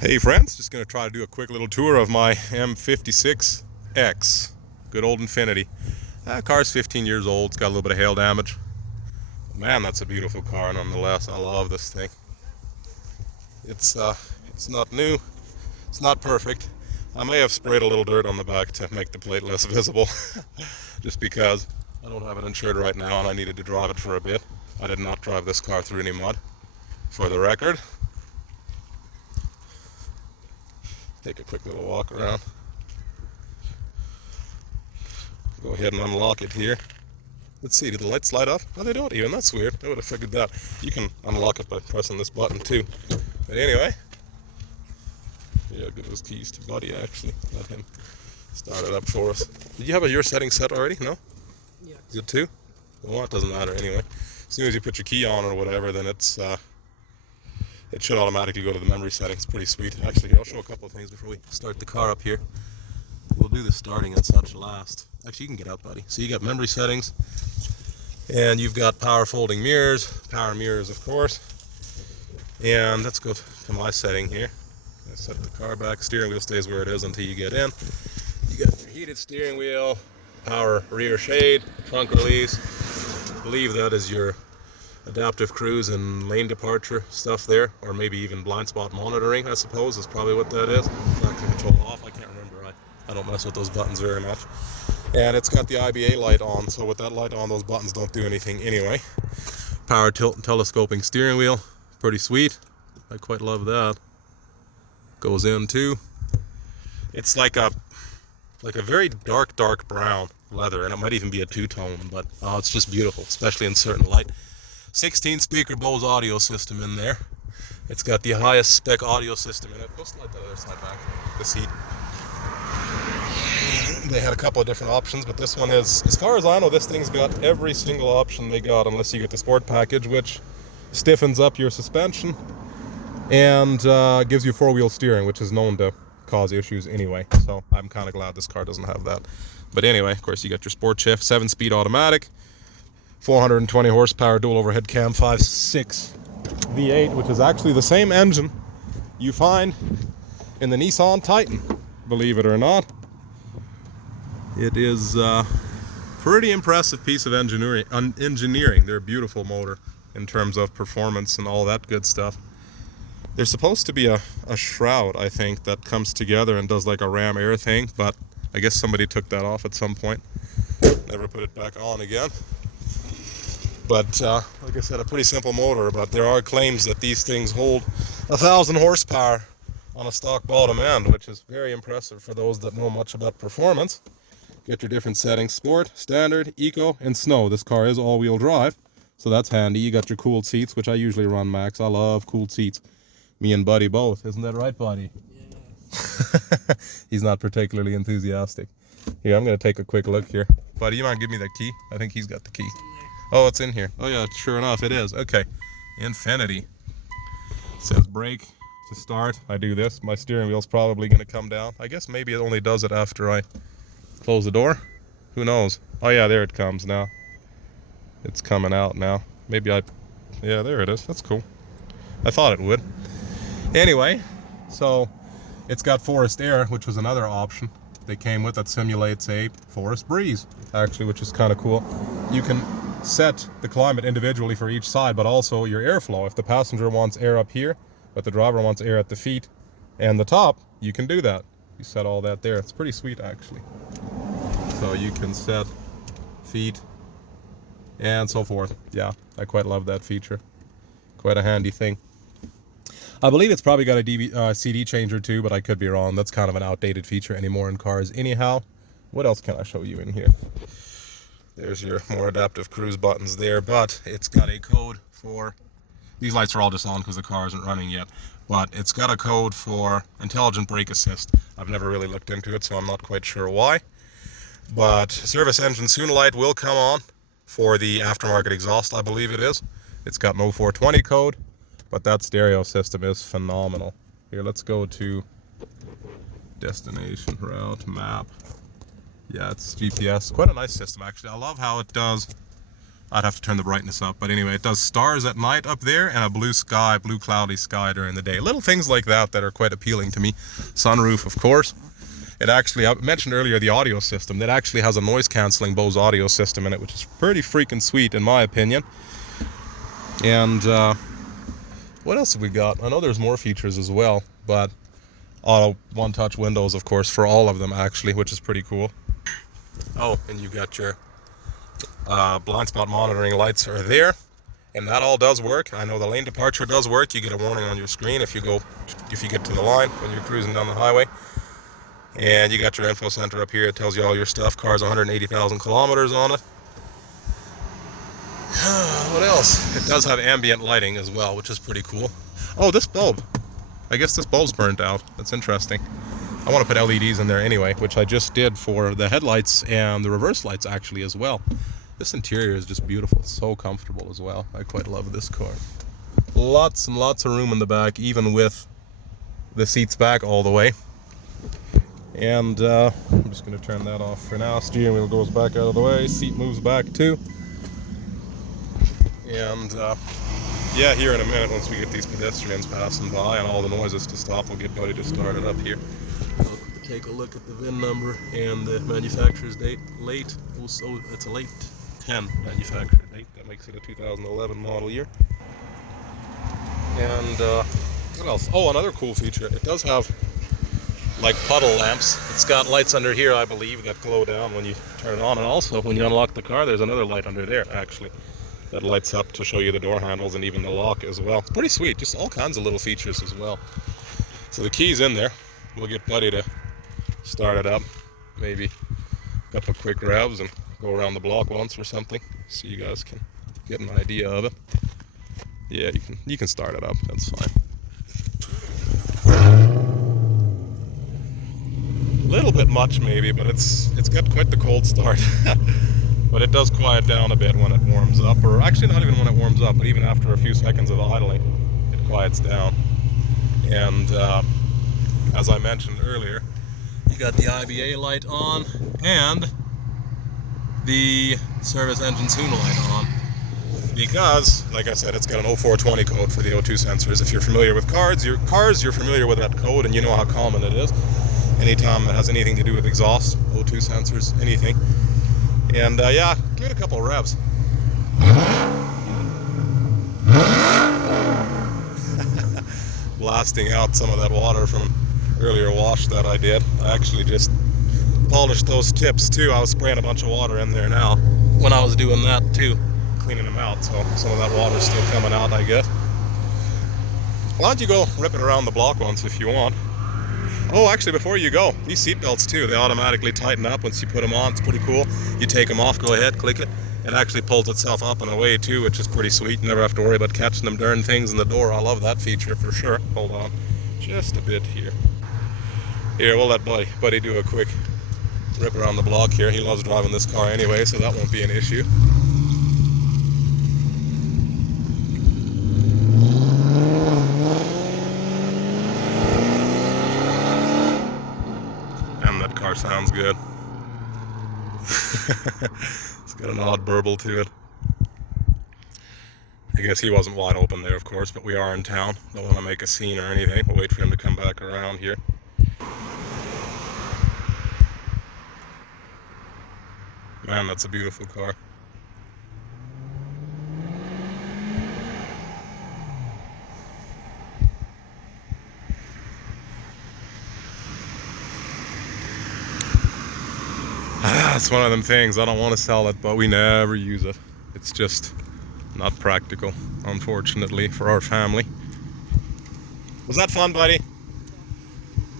Hey friends, just going to try to do a quick little tour of my M56X. Good old Infinity. Car's 15 years old, it's got a little bit of hail damage. Man, that's a beautiful car nonetheless. I love this thing. It's not new, it's not perfect. I may have sprayed a little dirt on the back to make the plate less visible. Just because I don't have it insured right now and I needed to drive it for a bit. I did not drive this car through any mud, for the record. Take a quick little walk around. Go ahead and unlock it here. Let's see, did the lights light up? Oh, they don't even. That's weird. I would have figured that. You can unlock it by pressing this button too. But anyway, yeah, give those keys to Buddy actually. Let him start it up for us. Did you have your settings set already? No? Yeah. Good too? Well, it doesn't matter anyway. As soon as you put your key on or whatever, then it should automatically go to the memory settings. Pretty sweet. Actually, I'll show a couple of things before we start the car up here. We'll do the starting and such last. Actually, you can get out, Buddy. So you got memory settings, and you've got power folding mirrors, power mirrors, of course. And let's go to my setting here. I set the car back. Steering wheel stays where it is until you get in. You got your heated steering wheel, power rear shade, trunk release. I believe that is your adaptive cruise and lane departure stuff there, or maybe even blind spot monitoring, I suppose is probably what that is. Traction control off, I can't remember. I don't mess with those buttons very much. And it's got the IBA light on, so with that light on, those buttons don't do anything anyway. Power tilt and telescoping steering wheel, pretty sweet. I quite love that. Goes in too. It's like a very dark brown leather, and it might even be a two-tone, but it's just beautiful, especially in certain light. 16 speaker Bose audio system in there. It's got the highest spec audio system in it. Go slide that other side back, the seat. They had a couple of different options, but this one is, as far as I know, this thing's got every single option they got, unless you get the sport package, which stiffens up your suspension and gives you four-wheel steering, which is known to cause issues anyway. So I'm kind of glad this car doesn't have that. But anyway, of course, you got your sport shift, 7-speed automatic, 420 horsepower dual overhead cam 5.6 V8, which is actually the same engine you find in the Nissan Titan, believe it or not. It is a pretty impressive piece of engineering. They're a beautiful motor in terms of performance and all that good stuff. There's supposed to be a shroud, I think, that comes together and does like a ram air thing, but I guess somebody took that off at some point. Never put it back on again. But like I said, a pretty simple motor, but there are claims that these things hold 1,000 horsepower on a stock bottom end, which is very impressive for those that know much about performance. Get your different settings: sport, standard, eco, and snow. This car is all-wheel drive, so that's handy. You got your cooled seats, which I usually run max. I love cooled seats. Me and Buddy both. Isn't that right, Buddy? Yeah. He's not particularly enthusiastic. Here, I'm going to take a quick look here. Buddy, you mind give me that key? I think he's got the key. Oh, it's in here. Oh yeah, sure enough, it is. Okay. Infinity. It says brake to start. I do this. My steering wheel's probably going to come down. I guess maybe it only does it after I close the door. Who knows? Oh yeah, there it comes now. It's coming out now. Maybe yeah, there it is. That's cool. I thought it would. Anyway, so it's got forest air, which was another option they came with that simulates a forest breeze, actually, which is kind of cool. You can set the climate individually for each side, but also your airflow. If the passenger wants air up here, but the driver wants air at the feet and the top, you can do that. You set all that there. It's pretty sweet, actually. So you can set feet and so forth. Yeah, I quite love that feature. Quite a handy thing. I believe it's probably got a CD changer too, but I could be wrong. That's kind of an outdated feature anymore in cars. Anyhow, what else can I show you in here? There's your more adaptive cruise buttons there, but it's got a code for... These lights are all just on because the car isn't running yet. But it's got a code for intelligent brake assist. I've never really looked into it, so I'm not quite sure why. But service engine soon light will come on for the aftermarket exhaust, I believe it is. It's got no 420 code, but that stereo system is phenomenal. Here, let's go to destination route map. Yeah, it's GPS. Quite a nice system, actually. I love how it does I'd have to turn the brightness up, but anyway, it does stars at night up there and a blue sky, blue cloudy sky during the day. Little things like that that are quite appealing to me. Sunroof, of course. It actually, I mentioned earlier the audio system. It actually has a noise cancelling Bose audio system in it, which is pretty freaking sweet in my opinion. And what else have we got? I know there's more features as well, but auto one-touch windows, of course, for all of them actually, which is pretty cool. Oh, and you got your blind spot monitoring lights are there, and that all does work. I know the lane departure does work. You get a warning on your screen if you get to the line when you're cruising down the highway. And you got your info center up here. It tells you all your stuff. Car's 180,000 kilometers on it. What else? It does have ambient lighting as well, which is pretty cool. Oh, this bulb. I guess this bulb's burnt out. That's interesting. I want to put LEDs in there anyway, which I just did for the headlights and the reverse lights actually as well. This interior is just beautiful. It's so comfortable as well. I quite love this car. Lots and lots of room in the back, even with the seats back all the way. And I'm just going to turn that off for now. Steering wheel goes back out of the way. Seat moves back too. And yeah, here in a minute, once we get these pedestrians passing by and all the noises to stop, we'll get Buddy to start it up here. We'll take a look at the VIN number and the manufacturer's date. Late. Also, it's a late 10 manufacturer date. That makes it a 2011 model year. And what else? Oh, another cool feature. It does have like puddle lamps. It's got lights under here, I believe, that glow down when you turn it on, and also when you unlock the car, there's another light under there actually that lights up to show you the door handles and even the lock as well. It's pretty sweet. Just all kinds of little features as well. So the key's in there. We'll get Buddy to start it up, maybe a couple of quick revs and go around the block once or something so you guys can get an idea of it. Yeah, you can start it up. That's fine. Little bit much maybe, but it's got quite the cold start. But it does quiet down a bit when it warms up, or actually not even when it warms up, but even after a few seconds of idling, it quiets down. And as I mentioned earlier, you got the IBA light on and the service engine tune light on, because, like I said, it's got an 0420 code for the O2 sensors. If you're familiar with cars, you're familiar with that code, and you know how common it is. Anytime it has anything to do with exhaust, O2 sensors, anything. And yeah, give it a couple of revs. Blasting out some of that water from earlier wash that I did. I actually just polished those tips too. I was spraying a bunch of water in there now when I was doing that too, cleaning them out. So some of that water's still coming out, I guess. Why don't you go rip it around the block once if you want. Oh, actually, before you go, these seat belts too, they automatically tighten up once you put them on. It's pretty cool. You take them off, go ahead, click it. It actually pulls itself up and away too, which is pretty sweet. You never have to worry about catching them darn things in the door. I love that feature for sure. Hold on, just a bit here. Here, we'll let Buddy do a quick rip around the block here. He loves driving this car anyway, so that won't be an issue. Car sounds good. It's got an odd burble to it. I guess he wasn't wide open there, of course, but we are in town. Don't want to make a scene or anything. We'll wait for him to come back around here. Man, that's a beautiful car. It's one of them things. I don't want to sell it, but we never use it. It's just not practical, unfortunately, for our family. Was that fun, buddy?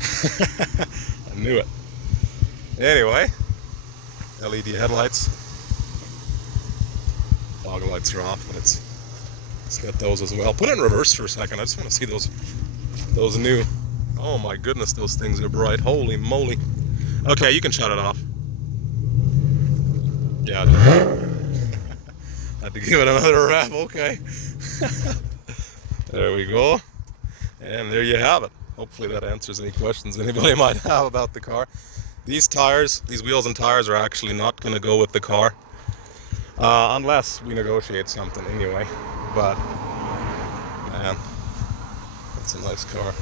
I knew it. Anyway, LED headlights. Fog lights are off, but it's got those as well. Put it in reverse for a second. I just want to see those new. Oh my goodness, those things are bright. Holy moly. Okay, you can shut it off. Yeah, had to give it another rev. Okay. There we go. And there you have it. Hopefully that answers any questions anybody might have about the car. These tires, these wheels and tires are actually not going to go with the car. Unless we negotiate something anyway. But man, it's a nice car.